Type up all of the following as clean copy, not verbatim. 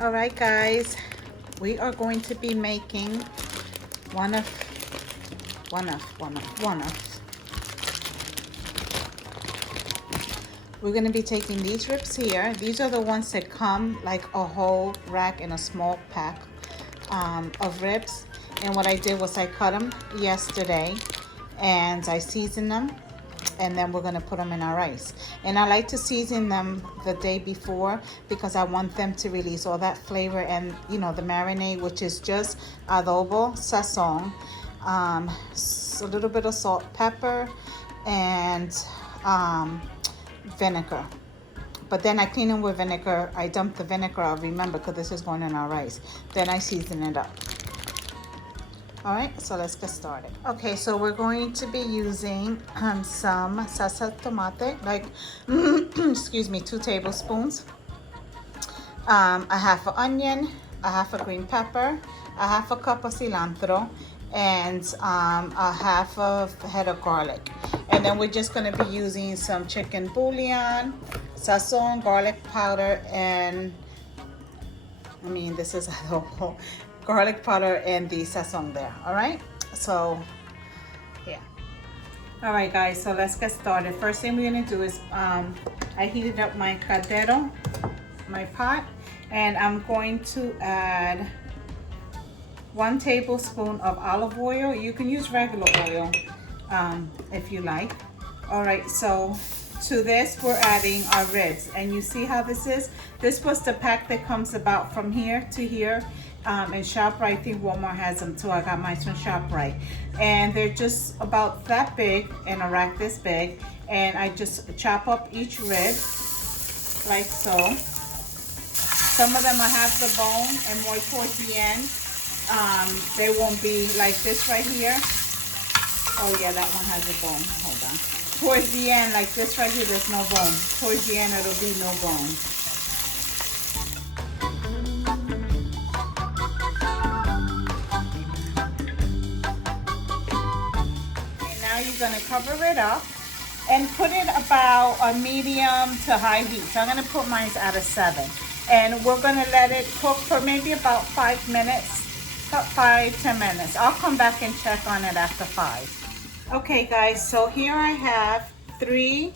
All right, guys, we are going to be making one of. We're going to be taking these ribs here. These are the ones that come like a whole rack in a small pack of ribs. And what I did was I cut them yesterday and I seasoned them. And then we're gonna put them in our rice. And I like to season them the day before because I want them to release all that flavor and, you know, the marinade, which is just adobo, sazon, a little bit of salt, pepper, and vinegar. But then I clean them with vinegar. I dump the vinegar out, remember, because this is going in our rice. Then I season it up. All right, so let's get started. Okay, so we're going to be using some salsa tomate, like, excuse me, 2 tablespoons, a half an onion, a half a green pepper, a half a cup of cilantro, and a half of head of garlic. And then we're just gonna be using some chicken bouillon, sazon, garlic powder, and this is adobo. Garlic powder and the sazon there. All right, so yeah. All right, guys, so let's get started. First thing we're gonna do is I heated up my caldero, my pot, and I'm going to add 1 tablespoon of olive oil. You can use regular oil if you like. All right, so to this we're adding our ribs, and you see how this is. This was the pack that comes about from here to here. And ShopRite, I think Walmart has them too. I got mine from ShopRite, and they're just about that big in a rack this big. And I just chop up each rib like so. Some of them I have the bone, and more towards the end they won't be like this right here. Oh yeah, that one has a bone. Hold on. Towards the end, like this right here, there's no bone. Towards the end it'll be no bone. You're going to cover it up and put it about a medium to high heat. So I'm going to put mine at a 7, and we're going to let it cook for maybe about 5 minutes, about 5-10 minutes. I'll come back and check on it after 5. Okay, guys, so here I have 3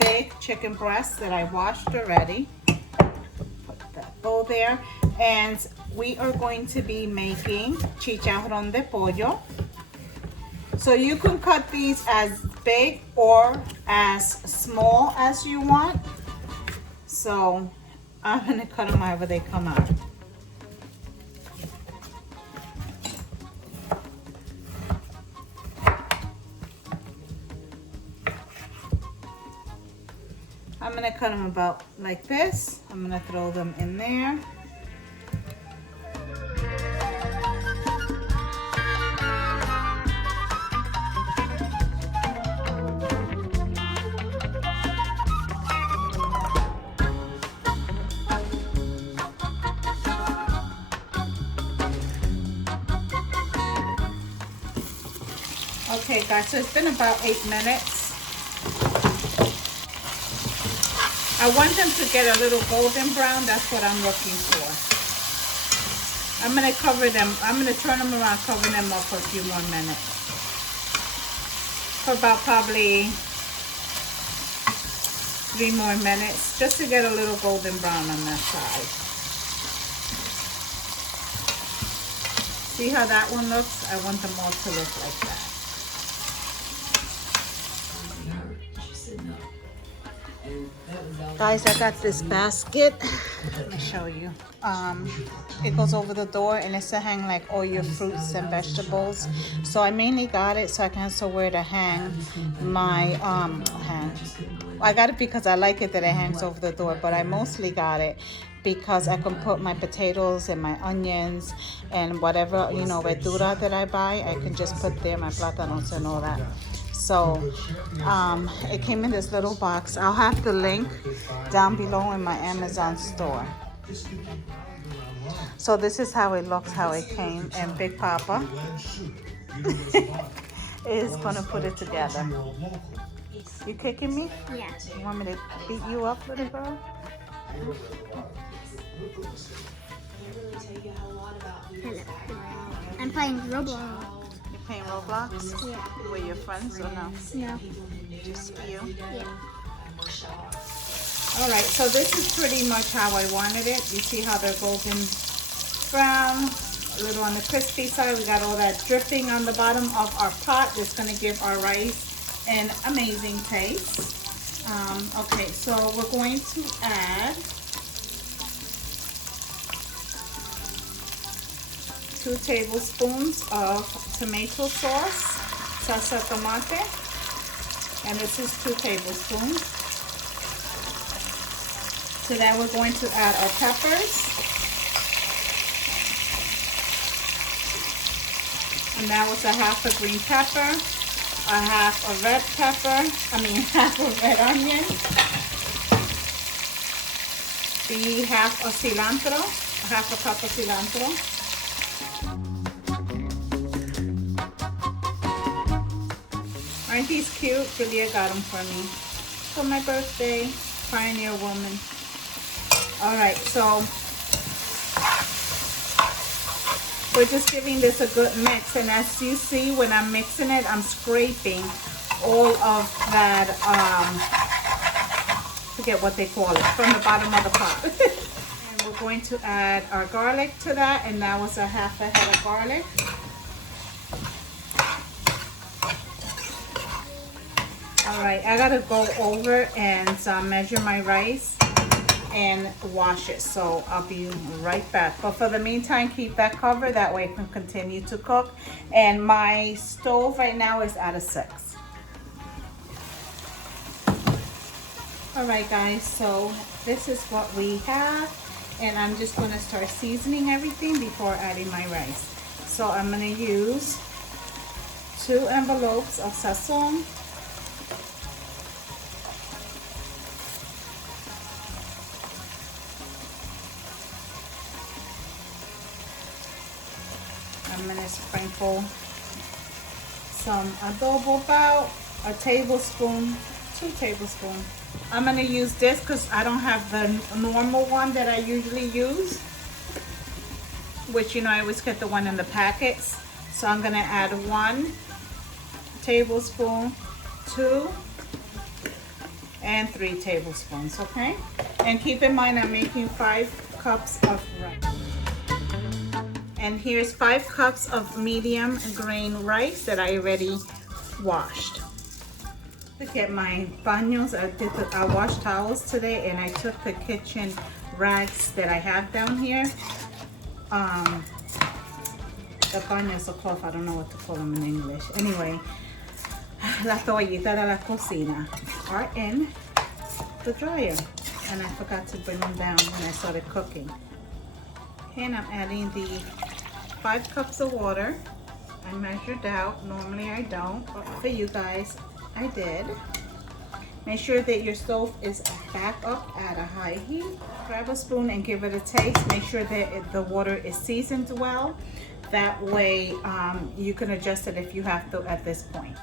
big chicken breasts that I washed already. Put that bowl there, and we are going to be making Chicharrón de Pollo. So you can cut these as big or as small as you want. So I'm gonna cut them however they come out. I'm gonna cut them about like this. I'm gonna throw them in there. Okay, guys, so it's been about 8 minutes. I want them to get a little golden brown. That's what I'm looking for. I'm going to cover them. I'm going to turn them around, cover them up for a few more minutes. For about probably 3 more minutes, just to get a little golden brown on that side. See how that one looks? I want them all to look like that. Guys, I got this basket. Let me show you. It goes over the door, and it's to hang like all your fruits and vegetables. So I mainly got it so I can also wear to hang my I got it because I like it that it hangs over the door, but I mostly got it because I can put my potatoes and my onions and whatever, you know, verdura that I buy, I can just put there, my plátanos and all that. So it came in this little box. I'll have the link down below in my Amazon store. So this is how it looks, how it came, and Big Papa is gonna put it together. You kicking me? Yeah. You want me to beat you up, little girl? Hello. I'm playing Roblox. You're playing Roblox? Yeah. With your friends or no? No. Just you? Yeah. Alright, so this is pretty much how I wanted it. You see how they're golden brown, a little on the crispy side. We got all that dripping on the bottom of our pot. That's going to give our rice an amazing taste. Okay, so we're going to add 2 tablespoons of tomato sauce, salsa tomate, and this is 2 tablespoons. To that we're going to add our peppers, and that was a half a green pepper, a half a red pepper, half a red onion, the half of cilantro, half a cup of cilantro. Aren't these cute? Julia got them for me for my birthday. Pioneer woman. Alright, so we're just giving this a good mix, and as you see when I'm mixing it, I'm scraping all of that, forget what they call it, from the bottom of the pot. And we're going to add our garlic to that, and that was a half a head of garlic. Alright, I gotta go over and measure my rice and wash it, so I'll be right back. But for the meantime, keep that covered, that way it can continue to cook. And my stove right now is at a 6. Alright guys, so this is what we have, and I'm just going to start seasoning everything before adding my rice. So I'm going to use 2 envelopes of sazon. I'm going to sprinkle some adobo, about a tablespoon, 2 tablespoons. I'm going to use this because I don't have the normal one that I usually use, which, you know, I always get the one in the packets. So I'm going to add 1 tablespoon, 2, and 3 tablespoons, okay? And keep in mind I'm making 5 cups of rice. And here's 5 cups of medium grain rice that I already washed. Look at my baños. I washed towels today, and I took the kitchen rags that I have down here. The baños or cloth, I don't know what to call them in English. Anyway, la toallita de la cocina are in the dryer, and I forgot to bring them down when I started cooking. And I'm adding the 5 cups of water. I measured out. Normally I don't, but for you guys, I did. Make sure that your stove is back up at a high heat. Grab a spoon and give it a taste. Make sure that the water is seasoned well. That way you can adjust it if you have to at this point.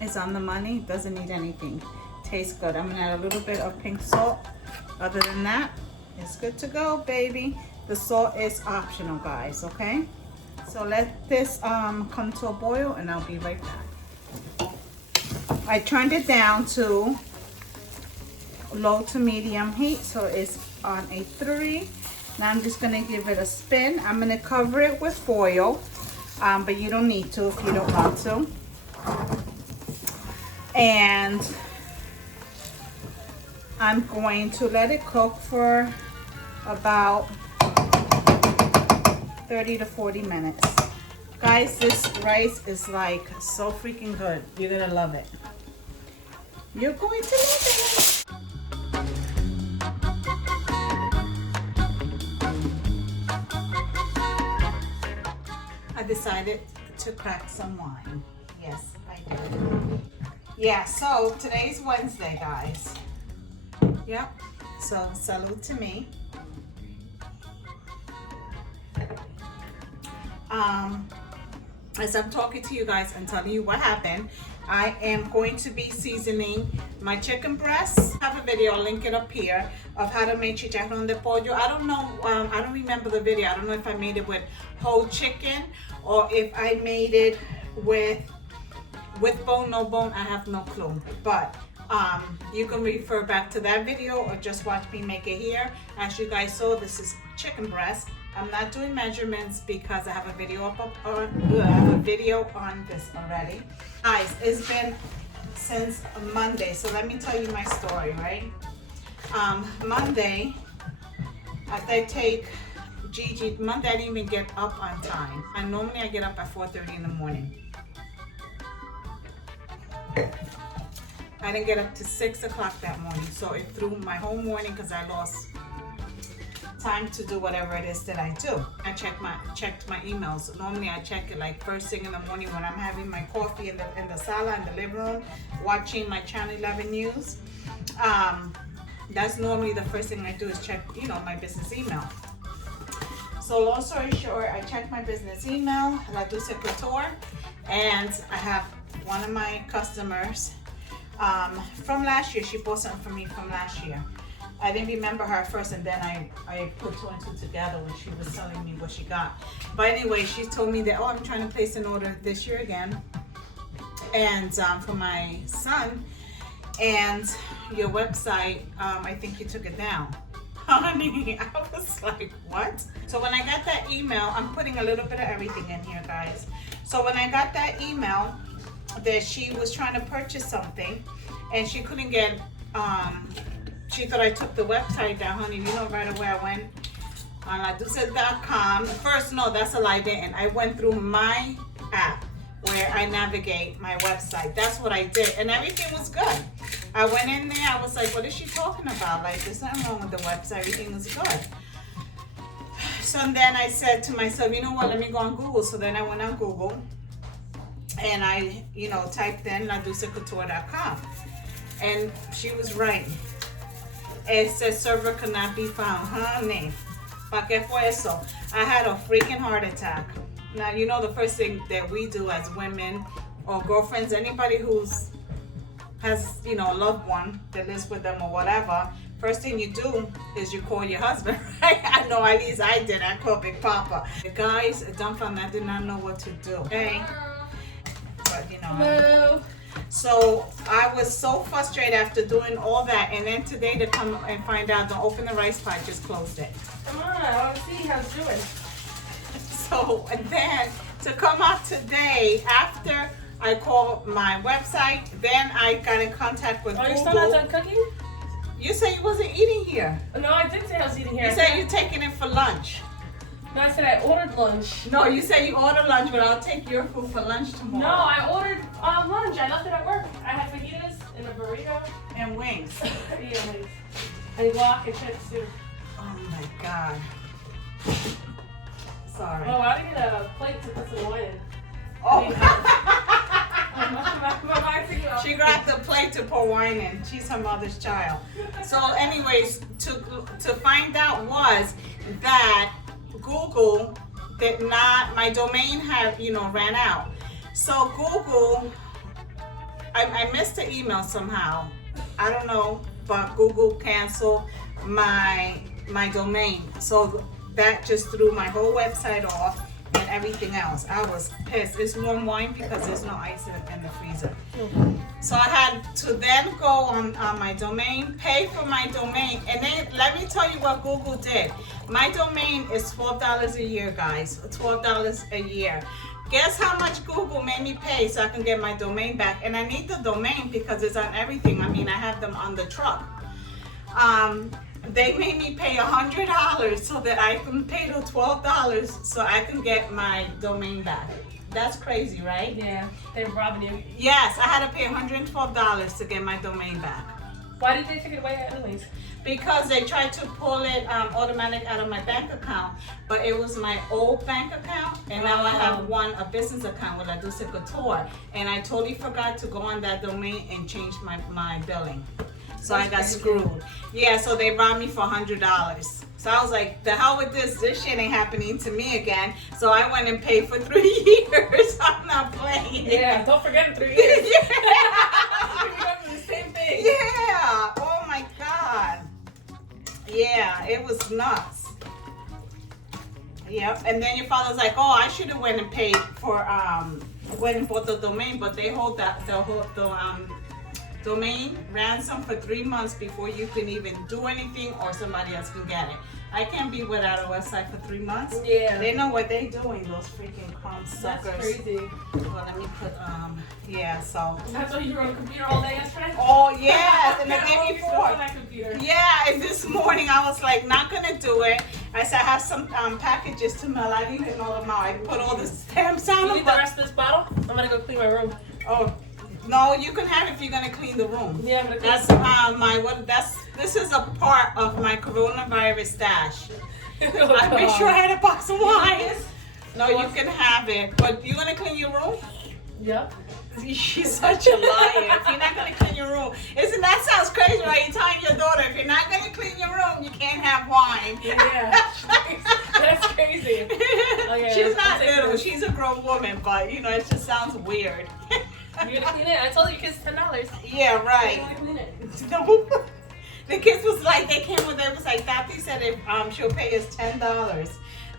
It's on the money. Doesn't need anything. Tastes good. I'm gonna add a little bit of pink salt. Other than that, it's good to go, baby. The salt is optional, guys, okay? So let this come to a boil, and I'll be right back. I turned it down to low to medium heat, so it's on a 3. Now I'm just gonna give it a spin. I'm gonna cover it with foil, but you don't need to if you don't want to. And I'm going to let it cook for about 30 to 40 minutes. Guys, this rice is like so freaking good. You're gonna love it. You're going to love it. I decided to crack some wine. Yes, I did. Yeah, so today's Wednesday, guys. Yep, so salute to me. As I'm talking to you guys and telling you what happened, I am going to be seasoning my chicken breasts. I have a video, I'll link it up here, of how to make Chicharrón de Pollo. I don't know, I don't remember the video. I don't know if I made it with whole chicken or if I made it with bone, no bone. I have no clue. But you can refer back to that video or just watch me make it here. As you guys saw, this is chicken breast. I'm not doing measurements because I have a video on this already. Guys, it's been since Monday, so let me tell you my story, right? Monday, after I take Gigi, Monday I didn't even get up on time. And normally I get up at 4:30 in the morning. I didn't get up to 6 o'clock that morning, so it threw my whole morning because I lost time to do whatever it is that I do. I checked my emails. Normally I check it like first thing in the morning when I'm having my coffee in the sala in the living room, watching my Channel 11 news. That's normally the first thing I do is check, my business email. So long story short, I checked my business email, La Dulce Couture, and I have one of my customers from last year. She bought something from me from last year. I didn't remember her at first, and then I put two and two together when she was telling me what she got. But anyway, she told me that, I'm trying to place an order this year again, and for my son, and your website, I think you took it down. Honey, I was like, what? So when I got that email, I'm putting a little bit of everything in here, guys. So when I got that email that she was trying to purchase something, and she couldn't get, she thought I took the website down, honey. Right away I went on ladulce.com. First, no, that's a lie, I didn't. I went through my app where I navigate my website. That's what I did, and everything was good. I went in there, I was like, what is she talking about? Like, there's nothing wrong with the website, everything is good. So then I said to myself, you know what, let me go on Google. So then I went on Google, and I, typed in ladulcecouture.com, and she was right. It says server could not be found. Honey, ¿pa qué fue eso? I had a freaking heart attack. Now, the first thing that we do as women or girlfriends, anybody who's has, a loved one that lives with them or whatever, first thing you do is you call your husband, right? I know, at least I did. I called Big Papa. The guys, dumbfounded, I did not know what to do. Okay? But, Hello. So I was so frustrated after doing all that, and then today to come and find out, don't open the rice pot, just closed it. Come on, I want to see how it's doing. So, and then to come out today, after I called my website, then I got in contact with Google. Are you still not done cooking? You said you wasn't eating here. No, I did say I was eating here. You said you're taking it for lunch. No, I said I ordered lunch. No, you said you ordered lunch, but I'll take your food for lunch tomorrow. No, I ordered lunch. I left it at work. I had fajitas and a burrito. And wings. Yeah, wings. And guac and chips too. Oh my God. Sorry. Oh, I didn't get a plate to put some wine in. Oh. My She grabbed the plate to pour wine in. She's her mother's child. So anyways, to find out was that Google did not, my domain had, ran out. So Google, I missed the email somehow. I don't know, but Google canceled my domain. So that just threw my whole website off and everything else. I was pissed. It's warm wine because there's no ice in the freezer. So I had to then go on my domain, pay for my domain, and then let me tell you what Google did. My domain is $12 a year, guys. $12 a year. Guess how much Google made me pay so I can get my domain back? And I need the domain because it's on everything. I mean, I have them on the truck. They made me pay $100 so that I can pay the $12 so I can get my domain back. That's crazy, right? Yeah, they're robbing you. Yes, I had to pay $112 to get my domain back. Why did they take it away anyways? Because they tried to pull it automatic out of my bank account, but it was my old bank account, and now I have a business account with La Dulce Couture, and I totally forgot to go on that domain and change my billing. So I got screwed. Yeah, so they robbed me for $100. So So I was like, the hell with this. This shit ain't happening to me again. So I went and paid for 3 years. I'm not playing. Yeah, don't forget in 3 years. Yeah. You're going for the same thing. Yeah. Oh my God. Yeah, it was nuts. Yep. And then your father's like, oh, I should have went and paid for went and bought the domain, but they hold that the domain ransom for 3 months before you can even do anything or somebody else can get it. I can't be without a website for 3 months. Yeah. They know what they doing, those freaking crumb suckers. That's crazy. Well, let me put yeah, so. That's why you were on the computer all day yesterday? Oh yes, and the day On before. that computer. Yeah, and this morning I was like, not gonna do it. I said I have some packages to mail. I didn't even know them out. I put all the stamps on You them. need the rest of this bottle? I'm gonna go clean my room. Oh, no, you can have it if you're gonna clean the room. Yeah, I'm gonna clean That's this is a part of my coronavirus stash. Oh, I made sure I had a box of wine. No, What? you can have it. But you gonna clean your room? Yep. She's such a liar. If you're not gonna clean your room, isn't that sounds crazy, right? You're telling your daughter if you're not gonna clean your room, you can't have wine. Yeah. That's crazy. Oh, yeah, She's that's not little. ridiculous. She's a grown woman, but you know it just sounds weird. You're gonna clean it? I told you kids $10. Yeah, right. I'm gonna clean it. No. The kids was like, they came with it was like, Tati said if she'll pay us $10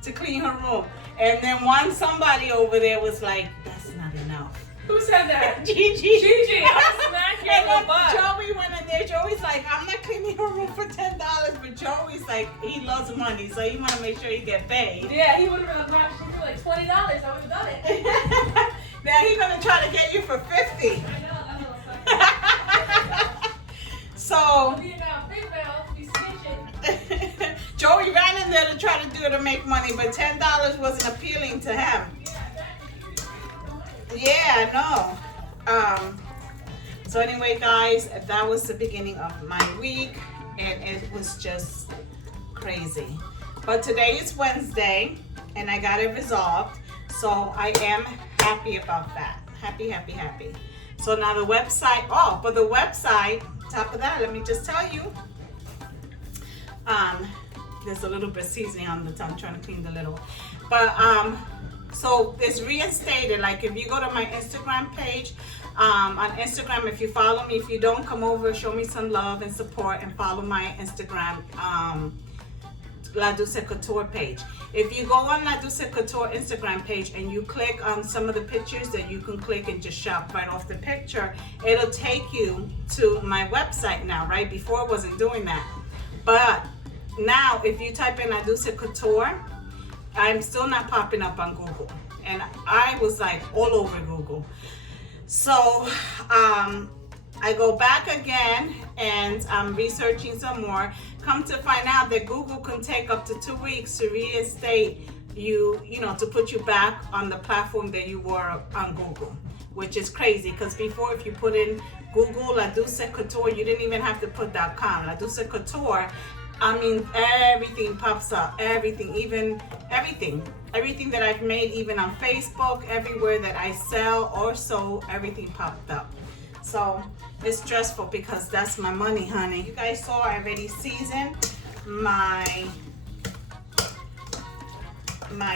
to clean her room. And then somebody over there was like, that's not enough. Who said that? Gigi. Gigi, I'm smacking And your then butt. Joey went in there. Joey's like, I'm not cleaning her room for $10, but Joey's like, he loves money, so he want to make sure he get paid. Yeah, he would have been like $20. I would have done it. Now he's gonna try to get you for $50. I know, that's what So I'm saying. Be snitching. Joey ran in there to try to do it to make money, but $10 wasn't appealing to him. Yeah, no. So anyway, guys, that was the beginning of my week, and it was just crazy. But today is Wednesday, and I got it resolved, so I am happy about that. Happy, happy, happy. So now the website, but the website, top of that, let me just tell you, there's a little bit of seasoning on the tongue, trying to clean the little, but so it's reinstated. Like if you go to my Instagram page, on Instagram, if you follow me, if you don't, come over, show me some love and support and follow my Instagram, La Dulce Couture page. If you go on La Dulce Couture Instagram page and you click on some of the pictures that you can click and just shop right off the picture, it'll take you to my website now, right? Before it wasn't doing that. But now if you type in La Dulce Couture, I'm still not popping up on Google. And I was like all over Google. So I go back again and I'm researching some more. Come to find out that Google can take up to 2 weeks to reinstate you, to put you back on the platform that you were on Google, which is crazy because before, if you put in Google La Dulce Couture, you didn't even have to put .com. La Dulce Couture, I mean, everything pops up, everything that I've made, even on Facebook, everywhere that I sell or sold, everything popped up. So it's stressful because that's my money, honey. You guys saw I already seasoned my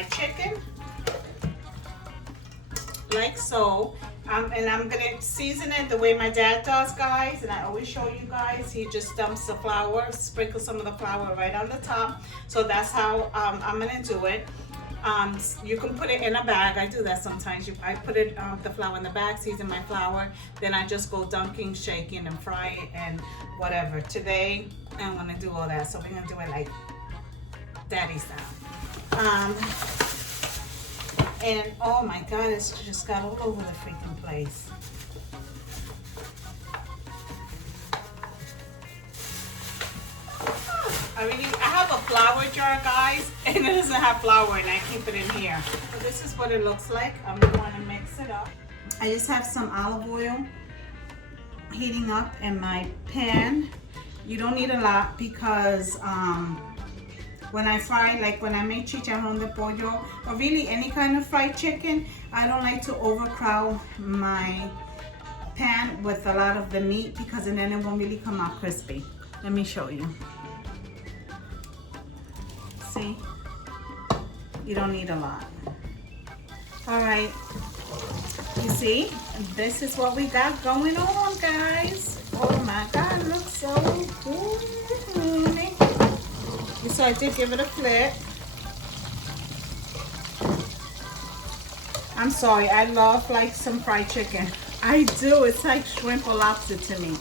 chicken, like so. And I'm gonna season it the way my dad does, guys. And I always show you guys. He just dumps the flour, sprinkles some of the flour right on the top. So that's how I'm gonna do it. You can put it in a bag. I do that sometimes. I put it the flour in the bag, season my flour. Then I just go dunking, shaking, and fry it and whatever. Today I'm gonna do all that. So we're gonna do it like daddy style. And oh my God, it's just got all over the freaking place. I have a flour jar, guys, and it doesn't have flour, and I keep it in here. So this is what it looks like. I'm going to mix it up. I just have some olive oil heating up in my pan. You don't need a lot because when I fry, like when I make Chicharrón de Pollo, or really any kind of fried chicken, I don't like to overcrowd my pan with a lot of the meat because then it won't really come out crispy. Let me show you. See? You don't need a lot. All right. You see? This is what we got going on, guys. Oh my God, it looks so good. So I did give it a flip. I'm sorry, I love like some fried chicken. I do, it's like shrimp or lobster to me.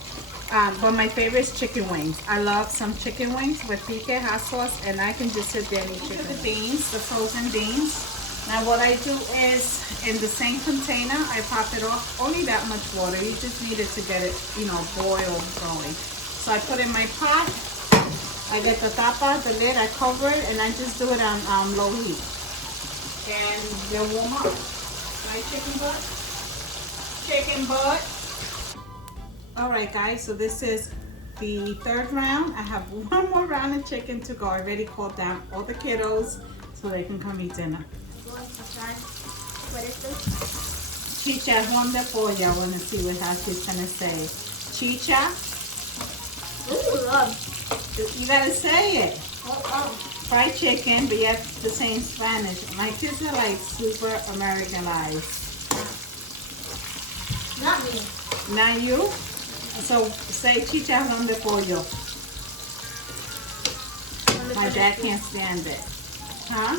But my favorite is chicken wings. I love some chicken wings with pique hot sauce, and I can just sit there and eat chicken. The beans, the frozen beans. Now what I do is, in the same container, I pop it off, only that much water. You just need it to get it, you know, boiled going. So I put in my pot, I get the tapa, the lid, I cover it, and I just do it on low heat. And they'll warm up. Right, chicken butt? Chicken butt. All right, guys, so this is the third round. I have one more round of chicken to go. I already called down all the kiddos so they can come eat dinner. What is this? Chicharrón de Pollo. I want to see what how she's going to say. Chicha. Ooh, love. You got to say it. Oh. Fried chicken, but you have to say in Spanish. My kids are like super Americanized. Not me. Not you? So say chicharrón de pollo. My dad can't stand it. Huh?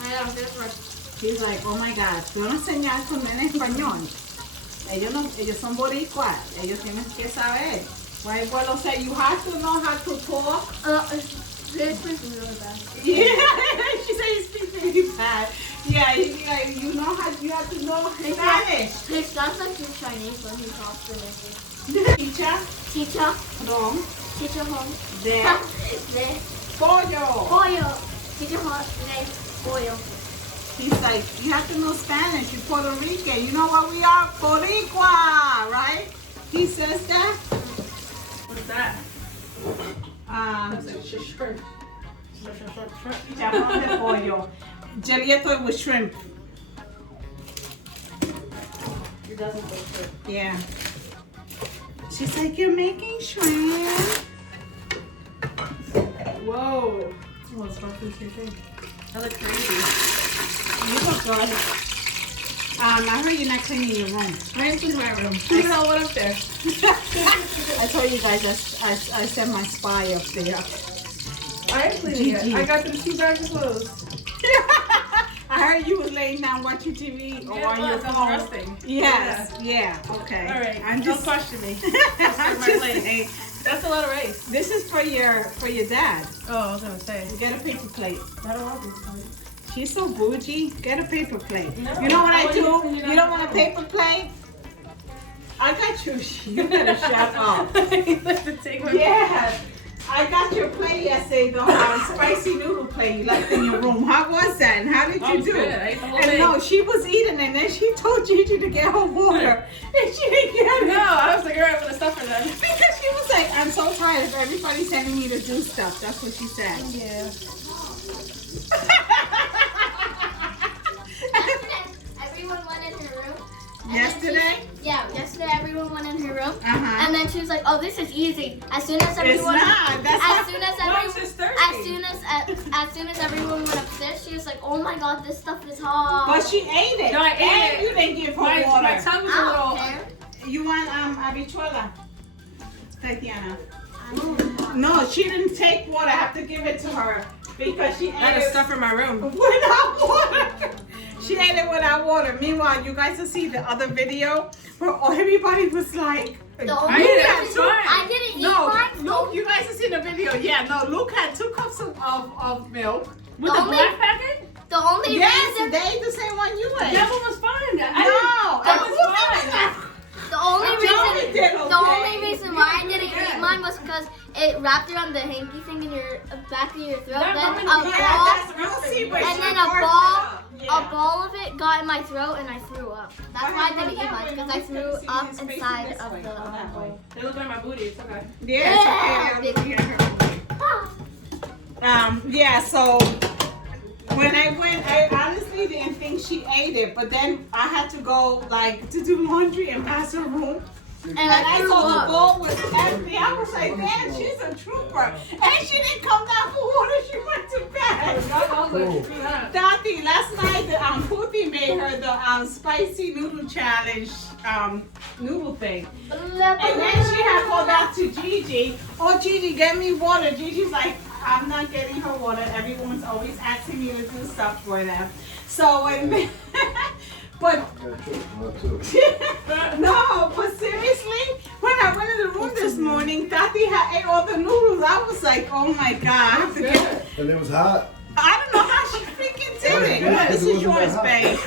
I know, different. He's like, oh my God, tú no enseñas con en español. Ellos son boricuas. Ellos tienen que saber. My abuelo said you have to know how to talk. This is really bad. Yeah, she said you speak really bad. Yeah, he'd be like, you have to know Spanish. It sounds like he's Chinese when he talks in Chicha, Chicharron. Chicharron De Pollo. pollo. Chicharron de pollo. He's like, you have to know Spanish. You're Puerto Rican. You know what we are? Boricua, right? He says that. What's that? That's like Chicharron. Chicharrón de pollo. Gelato with shrimp. It doesn't look good. Yeah. She's like, you're making shrimp. Whoa. Oh, it's not the same thing. That looks crazy. You look good. I heard you're not cleaning your room. I didn't clean my room. Who the hell went up there? I told you guys I sent my spy up there. I am cleaning it. I got them 2 bags of clothes. I heard you was laying down watching TV or Yeah, on your I was phone. resting. Yes, yeah, okay. All right, I'm don't just, question me. I'm my just plate. saying, That's a lot of rice. this is for your dad. Oh, I was gonna say. Get a paper plate. I don't want this one. She's so bougie. Get a paper plate. No, you know what I I do? want you to You don't want a paper plate? I got you. You better shut up. Yeah. I got your plate yesterday, the spicy noodle plate you left in your room. How was that? And how did you do? Good. I ate the whole And thing. no, she was eating and then she told Gigi to get her water. And she didn't get it. No, I was like, all right, I'm gonna suffer then. Because she was like, I'm so tired of everybody telling me to do stuff. That's what she said. Yeah. Everyone went in her room. Yesterday? Yesterday everyone went in her room. Uh-huh. And then she was like, "Oh, this is easy." As soon as everyone, It's not. That's as not. soon as No, everyone, it's just thirsty. as soon as everyone went upstairs, she was like, "Oh my God, this stuff is hot." But she ate it. No, I ate and it. you didn't give her My water. tongue was I a don't little. care. You want habichuela? Tatiana. No, she didn't take water. I have to give it to her because she I had ate to it stuff in my room. without water. She ate it without water. Meanwhile, you guys will see the other video where everybody was like, The I only ate it. reason It's fine. I didn't eat no, mine. Luke, you guys have seen the video. Yeah, no, Luke had 2 cups of milk. With the black packet? The only Yes, reason, they ate the same one you ate. That one was fine. No, That was fine. the only Joey reason, did the okay. only reason why I didn't Yeah. eat mine was because it wrapped around the hanky thing in your back of your throat. That Then woman- a yeah, ball, that's you'll see where and she then parked it up. a Yeah. ball of it got in my throat, and I threw up. That's why I What didn't eat happened? mine because I Let me threw see up his face inside this of way. the Oh, that way. bowl. They look like my booty. It's okay. Yeah, it's okay. Yeah, so when I went, I honestly didn't think she ate it, but then I had to go like to do laundry and pass her room. And And I I threw saw the up. bowl was empty. I was like, man, she's a trooper. And she didn't come down for water. She went to bed. Tati, last night the Pootie made her the spicy noodle challenge noodle thing. And then she had called out to Gigi. Oh, Gigi, get me water. Gigi's like, I'm not getting her water. Everyone's always asking me to do stuff for them. So when but no, but seriously, when I went in the room this morning, Tati had ate all the noodles. I was like, oh my god, I have to get. And it was hot. I don't know how she freaking did it. Yeah, this is yours, babe.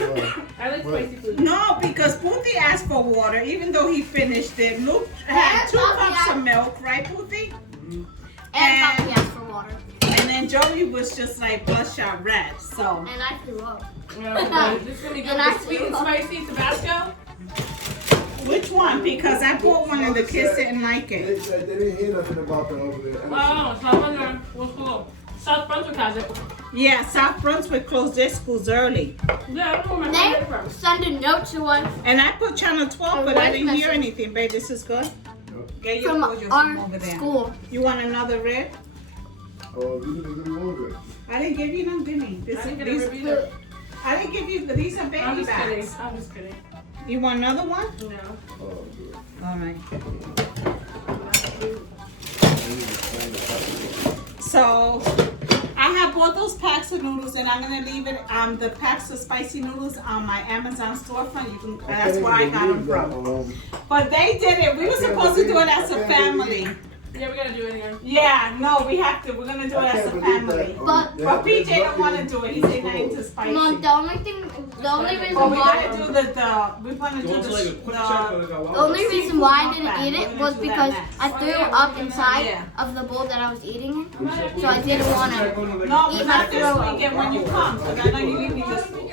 I like spicy food. No, because Pootie asked for water, even though he finished it. Luke had 2 cups of milk, right, Pootie? And Poppy asked for water. And then Joey was just like bloodshot red. So. And I threw up. Yeah, this is gonna be good. And I with sweet and spicy Tabasco. Which one? Because I bought one and the kids didn't like it. They didn't hear nothing about that over there. Oh, so I wonder what's cool. South Brunswick has it. Yeah, South Brunswick closed their schools early. Yeah, I don't know where my They from. send a note to us And I put channel 12, but I voice didn't hear message. anything, babe. This is good. Get your from Kojo from over our there. school. You want another rib? Oh, you didn't give me water. I didn't give you no. Give me. This I is didn't get a these. rib either. I didn't give you. These are baby I'm just kidding. backs. I'm just kidding. You want another one? No. Oh, good. All right. So I have bought those packs of noodles, and I'm gonna leave it. The packs of spicy noodles on my Amazon storefront. You can. That's where I got them from. But they did it. We were supposed to do it as a family. Yeah, we gotta do it again. Yeah, no, we have to. We're gonna do it as a family. But PJ don't want to do it. He said nothing too spicy. Mom, the only reason Oh, we why gotta do we wanna do the only reason why I didn't eat it was because I threw up inside of the bowl that I was eating in. So I didn't want to. No, but not this weekend when you come, because I know you need me this week.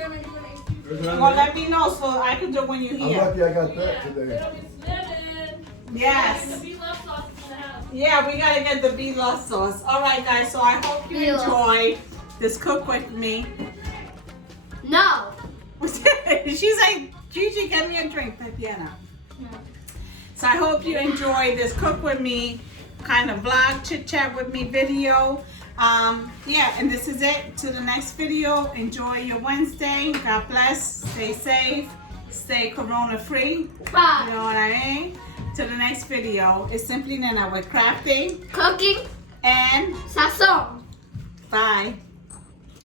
Well, let me know so I can do it when you're I'm here. lucky I got that today. It'll be slimming. Yes. The beef love sauce is in the house. Yeah, we gotta get the beef love sauce. All right, guys. So I hope you enjoyed this cook with me. No. She's like, Gigi, get me a drink, Tatiana. So I hope you enjoy this cook with me kind of vlog, chit chat with me video. Yeah, and this is it. To the next video. Enjoy your Wednesday. God bless. Stay safe. Stay corona free. Bye. You know what I mean? To the next video. It's Simply Nana with crafting Cooking. and Sazon. bye.